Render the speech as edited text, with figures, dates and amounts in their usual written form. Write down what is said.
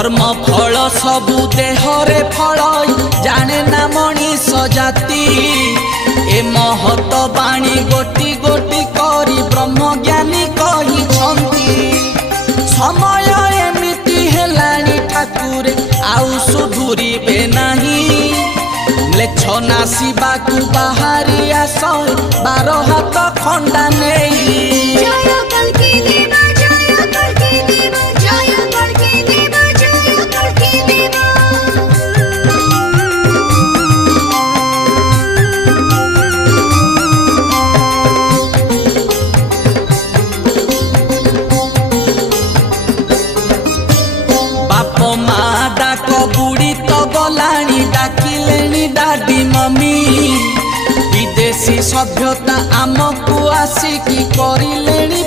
कर्म फल सबु देहरे फल जाने ना मनीष जाति ए महत बाणी गोटी गोटी करी ब्रह्म ज्ञानी कही समय एमिति हेलानी ठाकुर आउ सुधुरीबे नहीं लेछ नासिबा को बाहरी आस 12 हाथ खंडा नहीं डाडी मम्मी विदेशी सभ्यता आमको आसिकी करिलेनी।